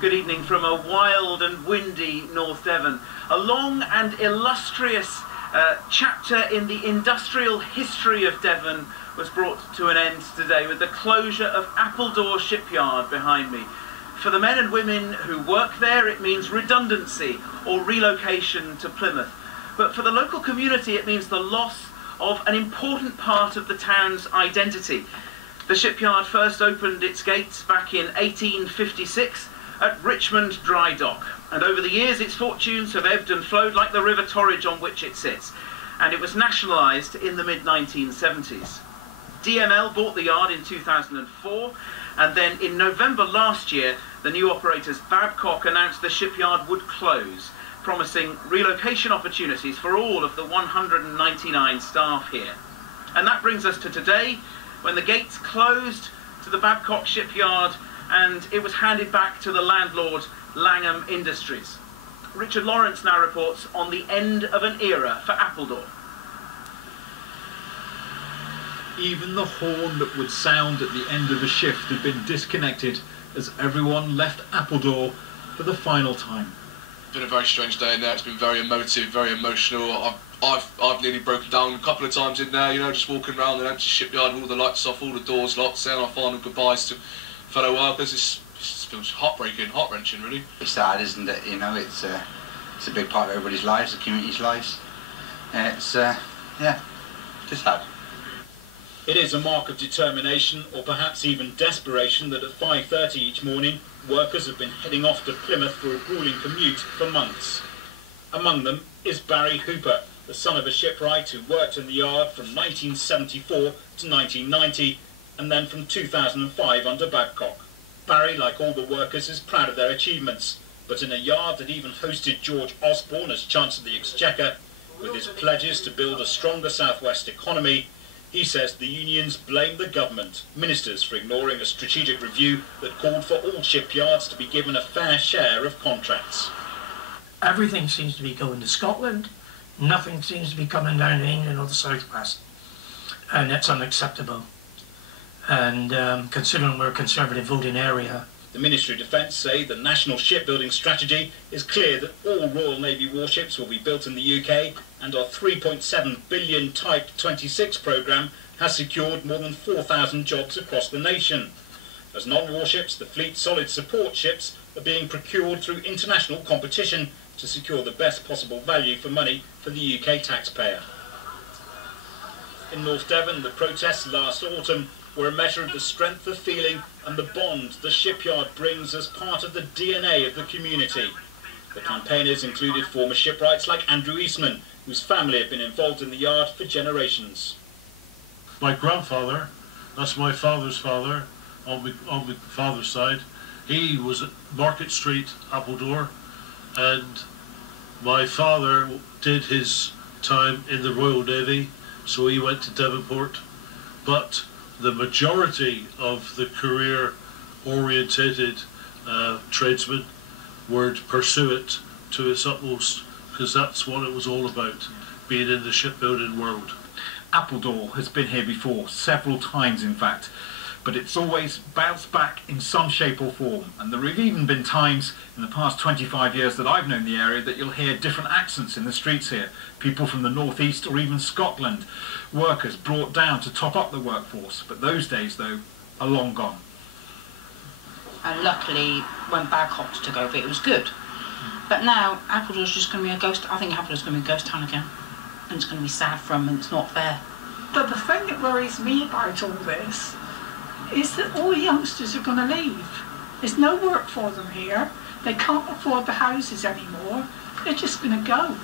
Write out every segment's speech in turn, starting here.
Good evening from a wild and windy North Devon. A long and illustrious chapter in the industrial history of Devon was brought to an end today with the closure of Appledore shipyard behind me. For the men and women who work there, it means redundancy or relocation to Plymouth. But for the local community, it means the loss of an important part of the town's identity. The shipyard first opened its gates back in 1856 at Richmond Dry Dock, and over the years its fortunes have ebbed and flowed like the River Torridge on which it sits, and it was nationalised in the mid-1970s. DML bought the yard in 2004, and then in November last year the new operators Babcock announced the shipyard would close, promising relocation opportunities for all of the 199 staff here. And that brings us to today, when the gates closed to the Babcock shipyard and it was handed back to the landlord Langham Industries. Richard Lawrence now reports on the end of an era for Appledore. Even the horn that would sound at the end of a shift had been disconnected as everyone left Appledore for the final time. It's been a very strange day in there. It's been very emotive, very emotional. I've nearly broken down a couple of times in there, you know, just walking around an empty shipyard with all the lights off, all the doors locked, saying our final goodbyes to fellow workers. It feels heartbreaking, heart-wrenching, really. It's sad, isn't it? You know, it's a big part of everybody's lives, the community's lives. Yeah, just sad. It is a mark of determination, or perhaps even desperation, that at 5:30 each morning, workers have been heading off to Plymouth for a gruelling commute for months. Among them is Barry Hooper, the son of a shipwright who worked in the yard from 1974 to 1990, and then from 2005 under Babcock. Barry, like all the workers, is proud of their achievements, but in a yard that even hosted George Osborne as Chancellor of the Exchequer, with his pledges to build a stronger southwest economy, he says the unions blame the government, ministers, for ignoring a strategic review that called for all shipyards to be given a fair share of contracts. Everything seems to be going to Scotland. Nothing seems to be coming down to England or the southwest. And that's unacceptable. And considering we're a conservative voting area. The Ministry of Defence say the national shipbuilding strategy is clear that all Royal Navy warships will be built in the UK, and our £3.7 billion Type 26 programme has secured more than 4,000 jobs across the nation. As non-warships, the fleet's solid support ships are being procured through international competition to secure the best possible value for money for the UK taxpayer. In North Devon, the protests last autumn were a measure of the strength of feeling and the bond the shipyard brings as part of the DNA of the community. The campaigners included former shipwrights like Andrew Eastman, whose family have been involved in the yard for generations. My grandfather, that's my father's father, on my father's side, he was at Market Street, Appledore, and my father did his time in the Royal Navy, so he went to Devonport, but the majority of the career-orientated tradesmen were to pursue it to its utmost, because that's what it was all about, being in the shipbuilding world. Appledore has been here before, several times in fact, but it's always bounced back in some shape or form, and there have even been times in the past 25 years that I've known the area that you'll hear different accents in the streets here, people from the northeast or even Scotland, workers brought down to top up the workforce, but those days though are long gone. And luckily when Babcock took over it was good, but now Appledore's just going to be a ghost. I think Appledore's going to be a ghost town again, and it's going to be sad for them, and it's not fair. But the thing that worries me about all this is that all the youngsters are going to leave. There's no work for them here. They can't afford the houses anymore. They're just going to go.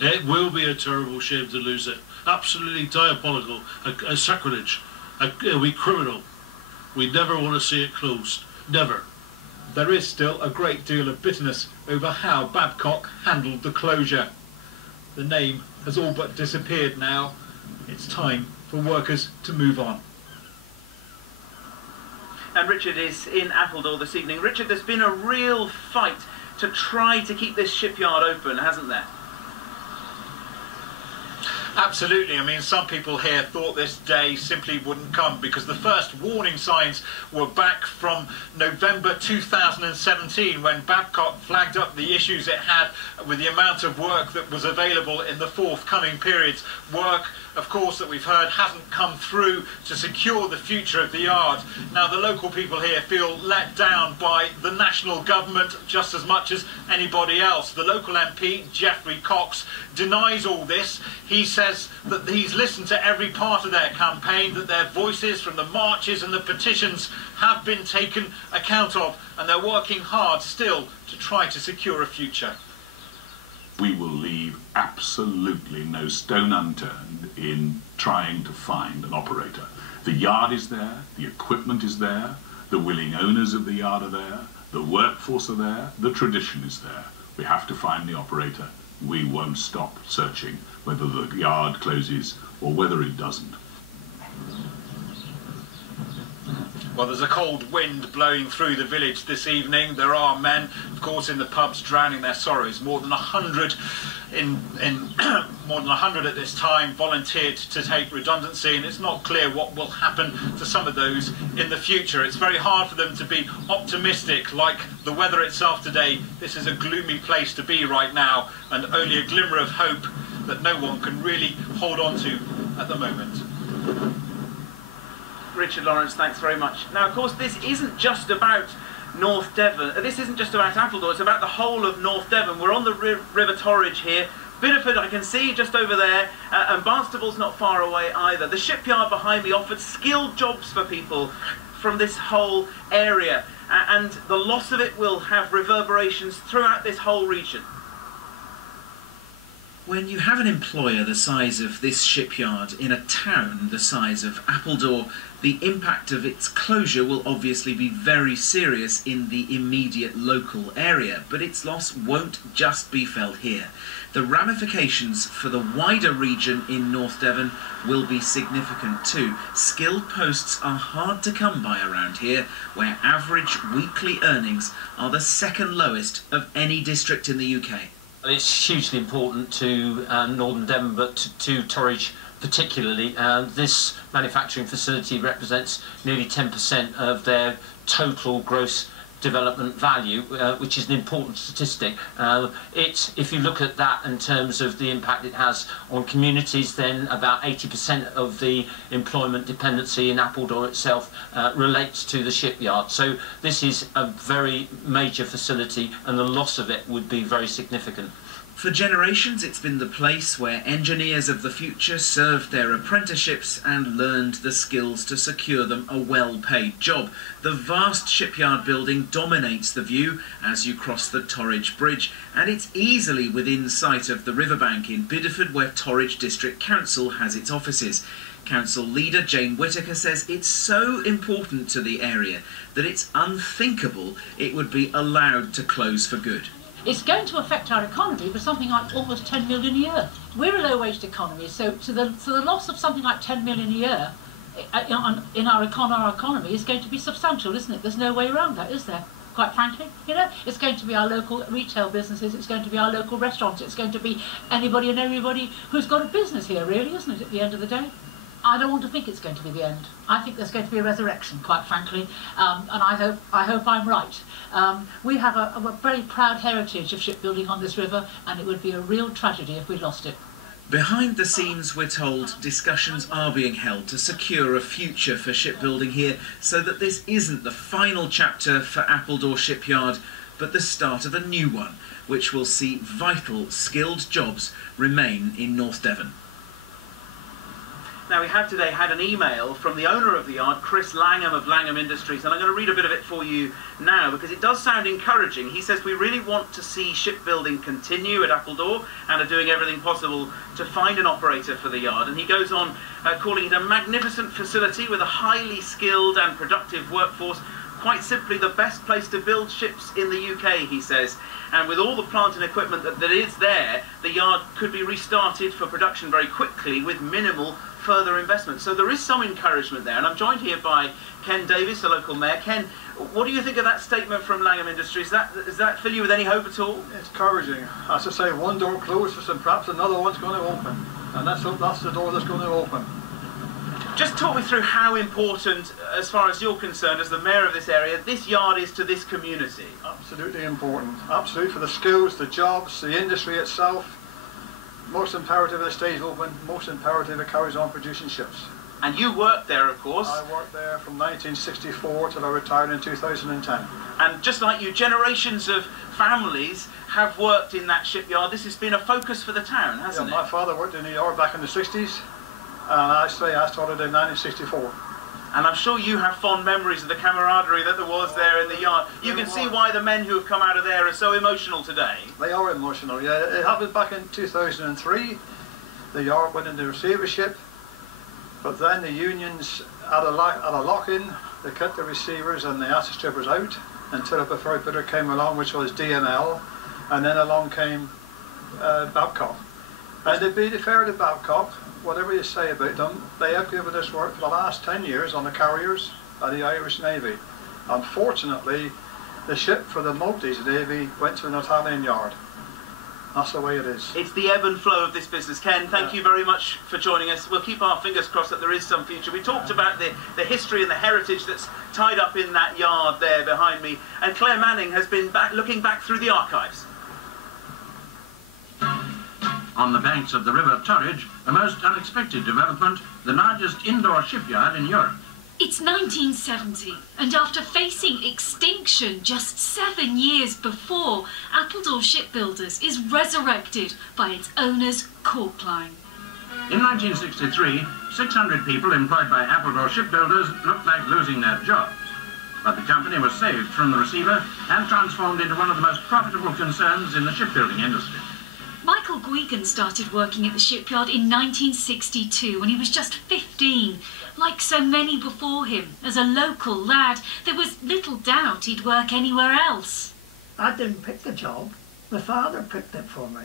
It will be a terrible shame to lose it. Absolutely diabolical, a sacrilege, we criminal. We never want to see it closed. Never. There is still a great deal of bitterness over how Babcock handled the closure. The name has all but disappeared now. It's time for workers to move on. And Richard is in Appledore this evening. Richard, there's been a real fight to try to keep this shipyard open, hasn't there? Absolutely. I mean, some people here thought this day simply wouldn't come because the first warning signs were back from November 2017 when Babcock flagged up the issues it had with the amount of work that was available in the forthcoming periods. Work, of course, that we've heard hasn't come through to secure the future of the yard. Now, the local people here feel let down by the national government just as much as anybody else. The local MP, Geoffrey Cox, denies all this. He says that he's listened to every part of their campaign, that their voices from the marches and the petitions have been taken account of, and they're working hard still to try to secure a future. We will leave absolutely no stone unturned in trying to find an operator. The yard is there, the equipment is there, the willing owners of the yard are there, the workforce are there, the tradition is there. We have to find the operator. We won't stop searching, whether the yard closes or whether it doesn't. Well, there's a cold wind blowing through the village this evening. There are men, of course, in the pubs drowning their sorrows. More than 100 more than 100 at this time volunteered to take redundancy, and it's not clear what will happen to some of those in the future. It's very hard for them to be optimistic. Like the weather itself today, this is a gloomy place to be right now, and only a glimmer of hope that no one can really hold on to at the moment. Richard Lawrence, thanks very much. Now, of course, this isn't just about North Devon. This isn't just about Appledore. It's about the whole of North Devon. We're on the River Torridge here. Bideford, I can see just over there, and Barnstable's not far away either. The shipyard behind me offered skilled jobs for people from this whole area, and the loss of it will have reverberations throughout this whole region. When you have an employer the size of this shipyard in a town the size of Appledore, the impact of its closure will obviously be very serious in the immediate local area, but its loss won't just be felt here. The ramifications for the wider region in North Devon will be significant too. Skilled posts are hard to come by around here, where average weekly earnings are the second lowest of any district in the UK. It's hugely important to Northern Devon, but to Torridge particularly. This manufacturing facility represents nearly 10% of their total gross development value, which is an important statistic. If you look at that in terms of the impact it has on communities, then about 80% of the employment dependency in Appledore itself relates to the shipyard. So this is a very major facility, and the loss of it would be very significant. For generations, it's been the place where engineers of the future served their apprenticeships and learned the skills to secure them a well-paid job. The vast shipyard building dominates the view as you cross the Torridge Bridge, and it's easily within sight of the riverbank in Bideford, where Torridge District Council has its offices. Council leader Jane Whittaker says it's so important to the area that it's unthinkable it would be allowed to close for good. It's going to affect our economy by something like almost 10 million a year. We're a low-wage economy, so the loss of something like 10 million a year in our economy is going to be substantial, isn't it? There's no way around that, is there? Quite frankly, you know, it's going to be our local retail businesses, it's going to be our local restaurants, it's going to be anybody and everybody who's got a business here, really, isn't it, at the end of the day? I don't want to think it's going to be the end. I think there's going to be a resurrection, quite frankly, and I hope I'm right. We have a very proud heritage of shipbuilding on this river, and it would be a real tragedy if we lost it. Behind the scenes, we're told, discussions are being held to secure a future for shipbuilding here, so that this isn't the final chapter for Appledore Shipyard, but the start of a new one, which will see vital, skilled jobs remain in North Devon. Now, we have today had an email from the owner of the yard, Chris Langham of Langham Industries, and I'm going to read a bit of it for you now because it does sound encouraging. He says, we really want to see shipbuilding continue at Appledore and are doing everything possible to find an operator for the yard. And he goes on calling it a magnificent facility with a highly skilled and productive workforce. Quite simply the best place to build ships in the UK, he says. And with all the plant and equipment that is there, the yard could be restarted for production very quickly with minimal further investment. So there is some encouragement there. And I'm joined here by Ken Davis, the local mayor. Ken, what do you think of that statement from Langham Industries? Does that fill you with any hope at all? It's encouraging. As I say, one door closes and perhaps another one's going to open. and that's the door that's going to open. Just talk me through how important, as far as you're concerned, as the mayor of this area, this yard is to this community. Absolutely important. Absolutely, for the skills, the jobs, the industry itself. Most imperative it stays open, most imperative it carries on producing ships. And you worked there, of course. I worked there from 1964 till I retired in 2010. And just like you, generations of families have worked in that shipyard. This has been a focus for the town, hasn't it? My father worked in the yard back in the 60s, and I started in 1964. And I'm sure you have fond memories of the camaraderie that there was there in the yard. You can see why the men who have come out of there are so emotional today. They are emotional, yeah. It happened back in 2003. The yard went into receivership, but then the unions had a lock-in. They cut the receivers and the asset strippers out until a preferred bidder came along, which was DML, and then along came Babcock. And to be fair to Babcock, whatever you say about them, they have given us work for the last 10 years on the carriers of the Irish Navy. Unfortunately, the ship for the Maltese Navy went to an Italian yard. That's the way it is. It's the ebb and flow of this business. Ken, thank you very much for joining us. We'll keep our fingers crossed that there is some future. We talked about the history and the heritage that's tied up in that yard there behind me. And Claire Manning has been looking back through the archives. On the banks of the River Torridge, a most unexpected development, the largest indoor shipyard in Europe. It's 1970, and after facing extinction just 7 years before, Appledore Shipbuilders is resurrected by its owner's cork line. In 1963, 600 people employed by Appledore Shipbuilders looked like losing their jobs. But the company was saved from the receiver and transformed into one of the most profitable concerns in the shipbuilding industry. Michael Guigan started working at the shipyard in 1962 when he was just 15. Like so many before him, as a local lad, there was little doubt he'd work anywhere else. I didn't pick the job. My father picked it for me.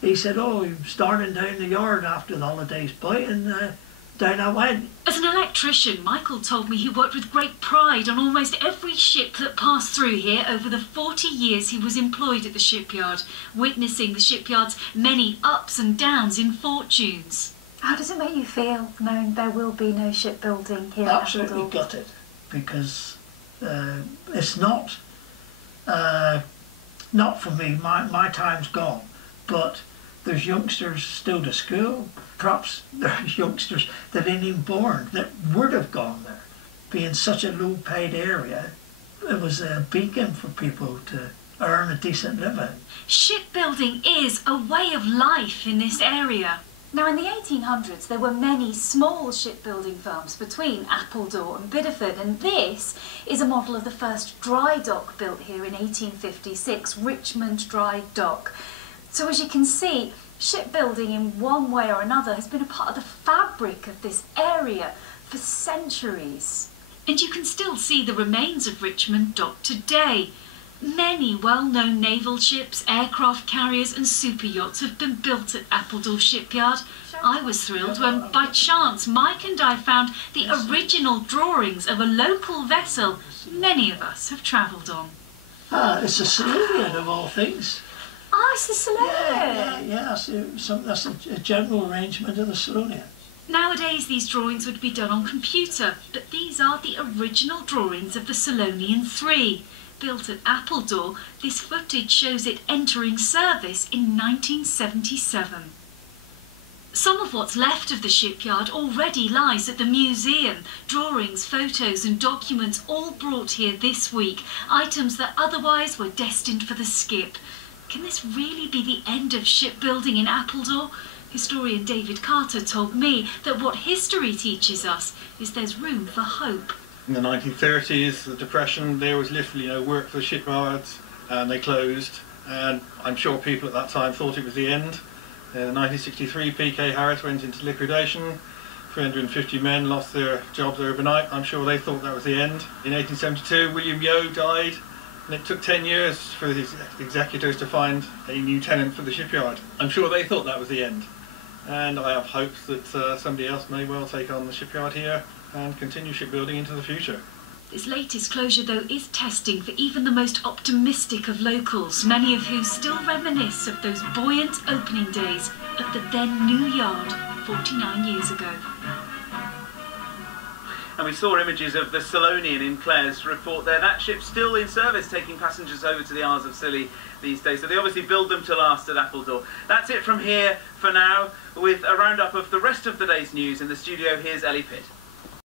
He said, oh, you're starting down the yard after the holidays by, and down I went. As an electrician, Michael told me he worked with great pride on almost every ship that passed through here over the 40 years he was employed at the shipyard, witnessing the shipyard's many ups and downs in fortunes. How does it make you feel knowing there will be no shipbuilding here at Appledore? Absolutely gutted, because it's not for me. My time's gone, but there's youngsters still to school. Perhaps there's youngsters that ain't even born that would have gone there. Being such a low-paid area, it was a beacon for people to earn a decent living. Shipbuilding is a way of life in this area. Now, in the 1800s, there were many small shipbuilding firms between Appledore and Bideford, and this is a model of the first dry dock built here in 1856, Richmond Dry Dock. So as you can see, shipbuilding in one way or another has been a part of the fabric of this area for centuries. And you can still see the remains of Richmond Dock today. Many well-known naval ships, aircraft carriers and super yachts have been built at Appledore Shipyard. I was thrilled when, by chance, Mike and I found the original drawings of a local vessel many of us have travelled on. It's a Silurian of all things. Oh, it's the Silurian? Yeah, that's a general arrangement of the Silurian. Nowadays these drawings would be done on computer, but these are the original drawings of the Solonian 3. Built at Appledore, this footage shows it entering service in 1977. Some of what's left of the shipyard already lies at the museum. Drawings, photos and documents all brought here this week, items that otherwise were destined for the skip. Can this really be the end of shipbuilding in Appledore? Historian David Carter told me that what history teaches us is there's room for hope. In the 1930s, the Depression, there was literally no work for the shipyards and they closed, and I'm sure people at that time thought it was the end. In 1963, PK Harris went into liquidation. 350 men lost their jobs overnight. I'm sure they thought that was the end. In 1872, William Yeo died, and it took 10 years for the executors to find a new tenant for the shipyard. I'm sure they thought that was the end. And I have hopes that somebody else may well take on the shipyard here and continue shipbuilding into the future. This latest closure, though, is testing for even the most optimistic of locals, many of who still reminisce of those buoyant opening days of the then new yard 49 years ago. And we saw images of the Solonian in Clare's report there. That ship's still in service, taking passengers over to the Isles of Scilly these days. So they obviously build them to last at Appledore. That's it from here for now. With a roundup of the rest of the day's news in the studio, here's Ellie Pitt.